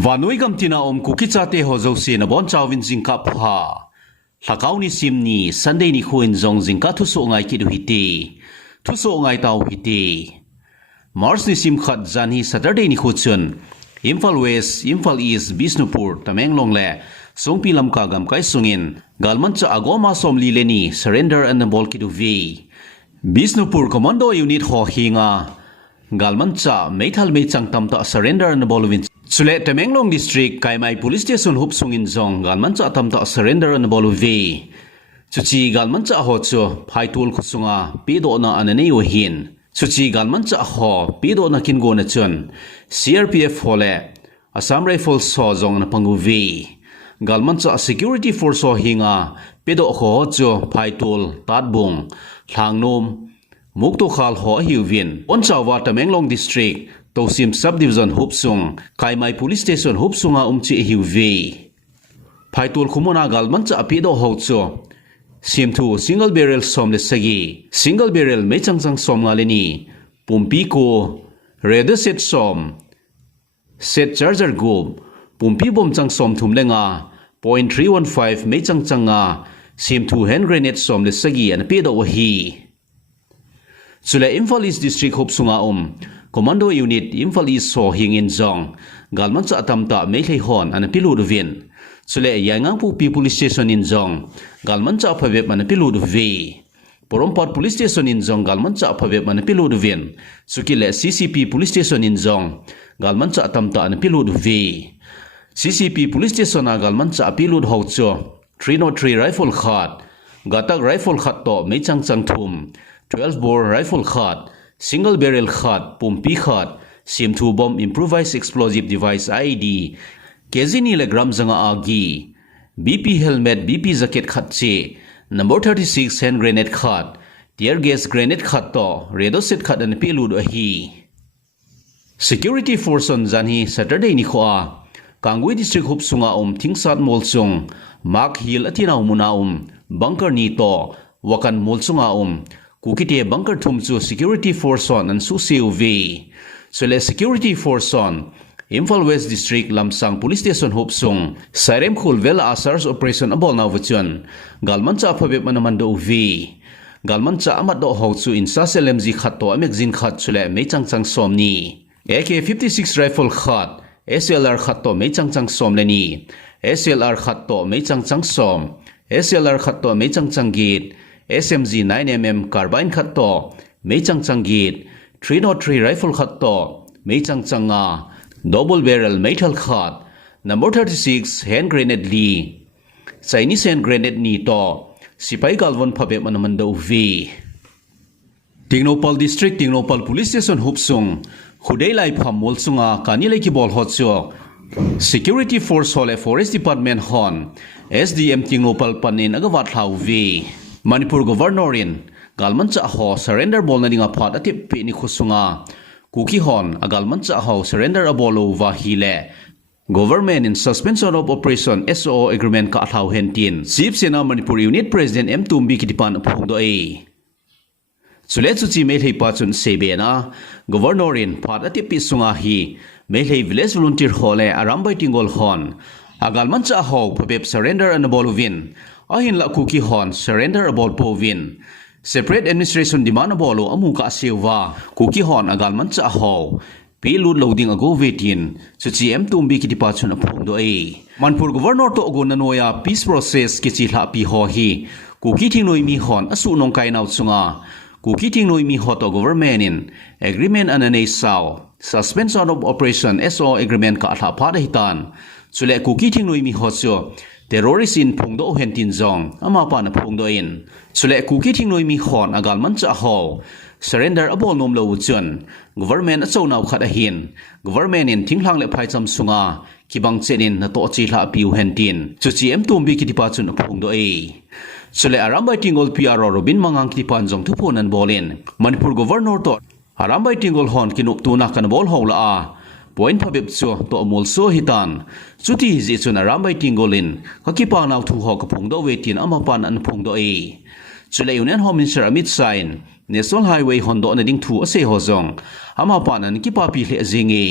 Vanui gam tina kukichate ho zosi na bon chawin jingka pha lakau ni simni Sunday ni khuin zong jingka thuso ngai ki du hiti thuso ngai taw hiti Mars ni sim khat jani Saturday ni khuchun Imphal West Imphal East Bisnupur Tamenglong le songpi lamka gam kai sungin Galmanchah agoma somli leni surrender and bol ki du vi Bisnupur commando unit ho hinga Galmanchah meithal me changtam ta surrender and bol win Sule Tamenglong district Kaimai police station hup sungin zong Galmanchah tamta surrender and boluvi Chuchi Galmanchah ho chu Phaitol khusunga pido na anane yohin Chuchi Galmanchah ho pido na kingo na chun CRPF hole Assam Rifles so zong na panguvi Galmanchah security force ho hinga pido ho chu Phaitol Tatbung Thangnom Mukto khal ho hiwin onchawa Tamenglong district Tosim subdivision hupsung Kaimai police station hupsunga umchi hiwvi Phaitol khumuna Galmanchah apido hocho sim2 single barrel som le sagi single barrel me changchang som ngaleni pumpi ko red set som set charger gub pumpi bom chang som thumlenga .315 me changchanga sim2 hand grenade som le sagi an pedo wahi Sule Imphal East district hupsunga Commando unit Imphal East so hingin zong Galmanchah atamta mehlei hon an pilud vin Sule Yangang Pupi police station in zong Galmanchah phabep an pilud vi Porompat police station in zong Galmanchah phabep an pilud vin Sukile CCP police station in zong Galmanchah atamta an pilud vi CCP police station a Galmanchah pilud hocho 303 rifle khat gatak rifle khat to mechang chang thum 12 bore rifle khat Single barrel khat, pumpi khat, sim2 bomb improvised explosive device IED, kezini gram zanga agi, BP helmet, BP jacket khat che, number 36 hand grenade khat, tear gas grenade khat to, redo set khat an pilud ahi. Security force on zanhi Saturday ni khoa, Kangui district hupsunga thingsat molsung, Mark Hill atina umuna bunker ni to, wakan molsunga Kukite bunker thumchu security force on and susiuv Sule security force on Imphal West district Lamsang police station hopsung Sairem khul vel asars operation abol na vuchun Galmanchah phabep manamando vi Galmanchah amat do hauchu insa LMG khatto amekjin khat chule me changchang somni AK56 rifle khat SLR khatto me changchang somleni SLR khatto me changchang som SLR khatto me changchang git SMG 9mm carbine khatto mechang changit 303 rifle khatto mechang changa double barrel metal khat number 36 hand grenade li Chinese hand grenade ni to sipai galwon phabe manamando vi Tingnopal district Tingnopal police station hupsung khudei lai pham molsunga kanilai Kibol hotcho security force hole forest department hon SDM Tingnopal panin agawat hlau vi Manipur governor in Galmanchah ho surrender bol na dinga phat atip pe ni khusunga kuki hon Galmanchah ho surrender abolo wa hile government in suspension of operation SO agreement ka thau hentin Chief Sena Manipur unit president M Tumbi kitipan phongdo e Sule chuchi melhei pa chun sebena governor in phat atip pi sunga hi melhei village volunteer hole arambai tingol hon Galmanchah ho phobep surrender and bolovin ahin la kuki hon surrender about povin separate administration demand bolo amuka sewa kuki hon Galmanchah ho pilud loading ago vetin chuchi M Tumbi kitipa chun phongdo e Manipur governor to go nanoya peace process kichi hla pi ho hi kuki thingnoi mi hon asu nong kai nau chunga kuki thingnoi mi ho to government in agreement anane saw suspension of operation SO agreement ka hla pha hitan chule kuki thingnoi mi ho cho terrorist in phongdo hentin zong ama pa na phongdo in chule kuki thingnoi mi hon Galmanchah ho surrender abol nom lo chun government achau naw khat a hin government in thinglang le phai cham sunga kibang chenin na to chi hla piu hentin chuchi M Tumbi kitipa chun phongdo e chule arambai tingol PRO Robin mangang kitipan jong thu phon an bolin Manipur governor to arambai tingol hon kinuk tu na kan bol hola a point phabep chu to mol so hitan chuti ji chun arambai tingolin kakipa naw thu ho ka phongdo wetin ama pan an phongdo e chule union home minister Amit Sain national highway hondo na ding thu ase hozong ama pan an kipa pi hle jingi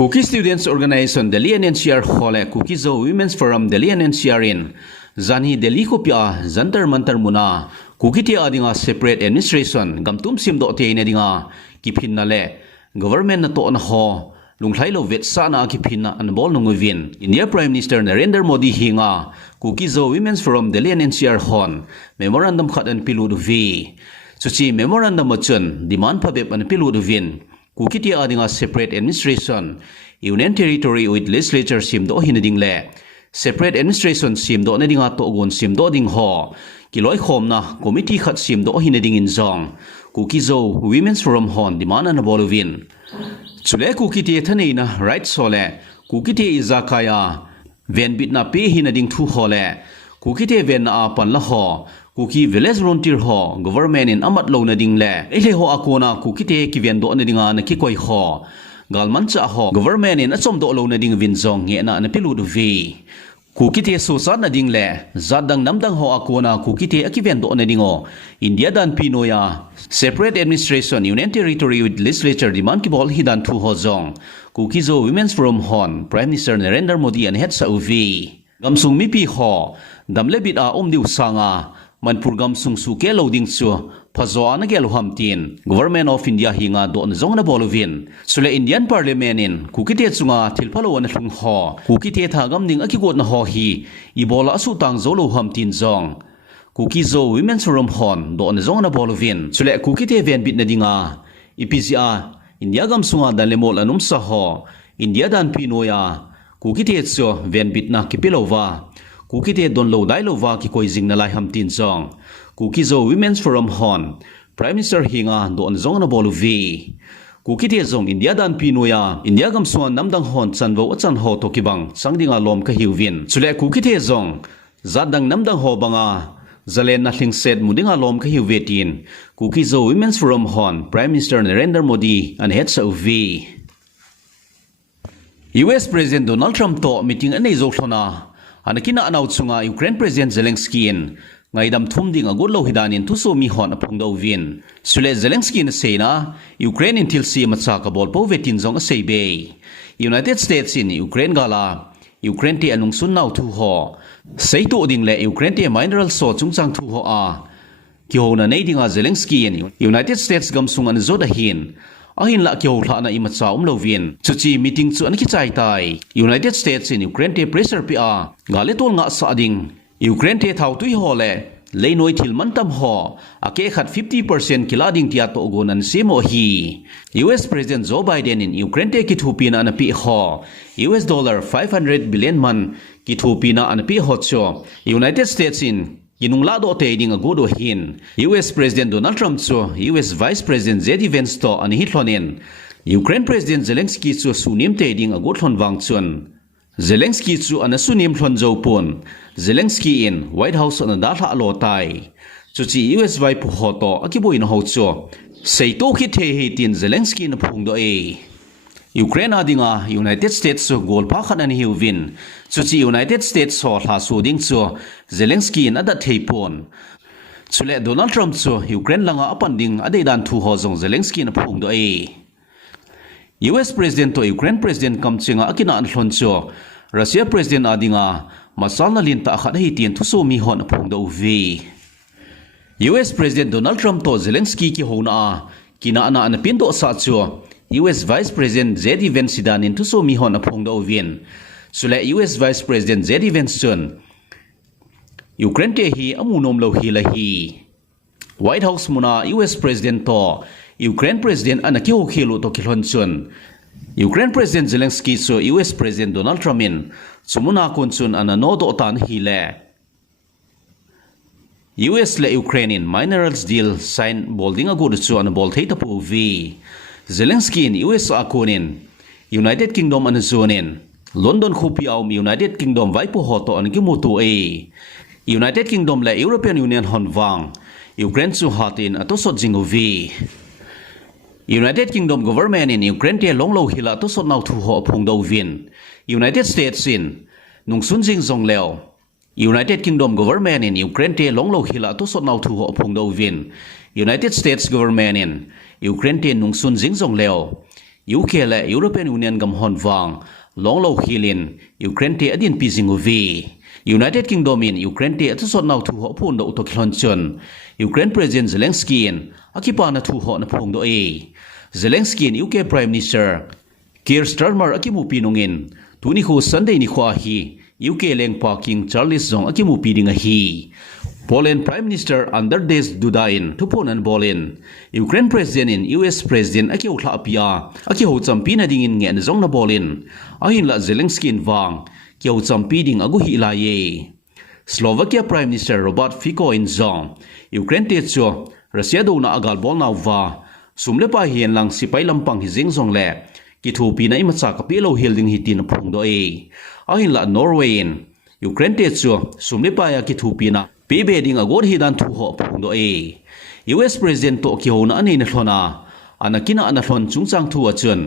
Cookie Students Organization Delhi NCR Hole Cookie Zo Women's Forum Delhi NCR in Zani Delhi Kopia Zantar Mantar Muna Cookie Tia Adinga Separate Administration Gamtum Simdo Tia Nedinga Kipin Nale Government na to na ho Lunglai lo vet sana kipin na anbol nunguvin India Prime Minister Narendra Modi hinga Cookie Zo Women's Forum Delhi NCR Hon Memorandum Khat an Piludu V Suchi Memorandum Machun Demand Pabep an Piludu Vin Cookie Tia Adinga Separate Administration Union Territory with Legislature Simdo Hinading Le Separate Administration Simdo Nadinga Togon Simdo Ding Ho Kiloi Khom na Committee Khat Simdo Hinading in Zong Cookie Zo Women's Forum Hon Demand an Bolovin Chule Cookie Tia Tanina Right Sole Cookie Tia Izakaya Ven Bit na Pe Hinading Tu Hole Cookie Tia Ven na Apan La Ho Cookie Village Volunteer Ho Government in Amat Lo Nading Le Ele Ho Akona Cookie Tia Kiven Do Nadinga na Kikoi Ho Galmanchah Ho Government in Asom Do Lo Nading Vinzong Ye na Piludu V Cookie Tia Susad Nading Le Zadang Namdang Ho Akona Cookie Tia Kiven Do Nadingo India Dan Pinoya Separate Administration Union Territory with Legislature Demand Kibol Hidan Tu Ho Zong Cookie Zo Women's Forum Hon Prime Minister Narendra Modi and Head Sa Uvi Gamsung Mipi Ho Damlebit A Diu Sanga Manpur Gamsung Suke Loading Su Pazoa na Geluhamtin Government of India Hinga Do Zong na Bolovin Sule Indian Parliament in Cookie Tia Tsunga Tilpalo na Lung Ho Cookie Tia Thagam Ning Akigot na Ho Hi Ibola Asutang Zolo Hamtin Zong Cookie Zo Women's Forum Hon Do na Zong na Bolovin Sule Cookie Tia Ven Bit na Dinga IPCA India Gamsunga Dan Lemol Anum Sa Ho India Dan Pinoya Cookie Tia Tso Ven Bit na Kipilova Cookie Tia Don Lo Dai Lova Kikoi Zing na Lai Hamtin Zong Cookie Zo Women's Forum Hon Prime Minister Hinga Do na Zong na Bolovi Cookie Tia Zong India Dan Pinoya India Gamsunga Namdang Hon Sanvo Atsan Ho Tokibang Sangdinga Lom Kahiwin Sule Cookie Tia Zong Zadang Namdang Ho Banga Zalen na Set Mudinga Lom Kahiwetin Cookie Zo Women's Forum Hon Prime Minister Narendra Modi and Head Sa Uvi US President Donald Trump to meeting anay zoklona Anakina announce nga Ukraine President Zelensky in ngaydam thumding agud lo hidanin tuso mi hon apung dawin Sule Zelensky na say na Ukraine intil si matsaka bol po vetin zong asay United States in Ukraine gala Ukraine ti anung sun naw tu ho say to ding le Ukraine ti mineral so chungchang tu ho a kiho na nay dinga Zelensky in United States gamsung an zodahin ahin la kiho thla na imatsa lovin chuchi meeting chu an ki chai tai United States in Ukraine te pressure pi a galetol nga sa ding Ukraine te thau tui hole leinoi thil mantam ho ake khat 50% kilading tia to gonan semo hi US President Joe Biden in Ukraine te kithupina an pi ho US dollar 500 billion man kithupina an pi ho cho United States in Ginungla do te ding agodo hin US President Donald Trump so US Vice President J.D. Vance to an hitlonin Ukraine President Zelensky so sunim te ding agodlon wangchun Zelensky chu an sunim thlon jopon Zelensky in White House an datha alotai chuchi US vai pu hoto akiboi na ho cho sei to ki the he tin Zelensky na phungdo e Ukraine adinga United States so gol pa khan an hiwin chuchi United States so thla su ding chu Zelensky in adat theipon chule Donald Trump so Ukraine langa apanding adei dan thu ho jong Zelensky na phungdo e US President to Ukraine President kamchinga akina an hlon cho Russia President adinga masal na linta khat hi tin thu so mi hon phungdo vi US President Donald Trump to Zelensky ki hona kina ana an pindo sa cho US Vice President J.D. Vance sidanin tu so mi hon apong da ovin sule US Vice President J.D. Vance chun Ukraine te hi amunom lo hi la hi White House muna US President to Ukraine President anaki ho khilo to kilhon chun Ukraine President Zelensky so US President Donald Trump in sumuna kun chun anano do tan hi le US le Ukrainian minerals deal sign bolding agud chu an bol thei tapu vi Zelensky in US akunin United Kingdom an zonin London khupiaum United Kingdom vai pu hoto an gimutu e United Kingdom la European Union honwang Ukraine chu hatin atosot jingovi United Kingdom government in Ukraine te longlo hila tosot naw thu ho phungdo vin United States in nungsun jing zong leo United Kingdom government in Ukraine te longlo hila tosot naw thu ho phungdo vin United States government in Ukraine te nungsun jing zong leo UK le European Union gam hon wang long lo hilin Ukraine te adin pizing uvi United Kingdom in Ukraine te atusot naw thu ho phun do to khilon chun Ukraine President Zelensky in akipa na thu ho na phung do e Zelensky in UK Prime Minister Keir Starmer akimu pinungin tuni khu Sunday ni khwa hi UK lengpa King Charles zong akimu pidinga hi Poland Prime Minister Andrzej Duda in tuponan bolin Ukraine President in US President aki uthla apia aki ho champi na ding in ngen zong na bolin ahin la Zelensky in wang ki ho champi ding agu hi la ye Slovakia Prime Minister Robert Fico in zong Ukraine te chu Russia do na agal bol na wa sumle pa hian lang sipai lampang hi jing zong le ki thu pi na ima cha ka pi lo hilding hi tin phung do e ahin la Norway in Ukraine te chu sumle pa ya ki thu pi na pi beding agor hi dan thu ho phung do e US President to ki ho na ani na thlona anakina ana thlon chungchang thu achun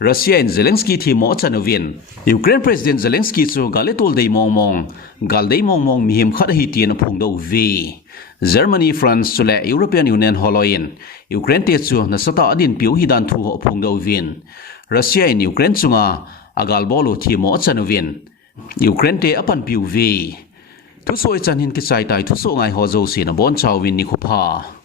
Russia in Zelensky thi mo chanovin Ukraine President Zelensky chu galetol dei mong gal dei mong mihim khat hi tin phung do vi Germany France chule European Union holoin Ukraine te chu na sata adin piu hi dan thu ho phung do vin Russia in Ukraine chunga agal bolo thi mo chanovin Ukraine te apan piu vi thu soi chan hin ki chai tai thu so ngai ho zo sin bon chawin ni khopa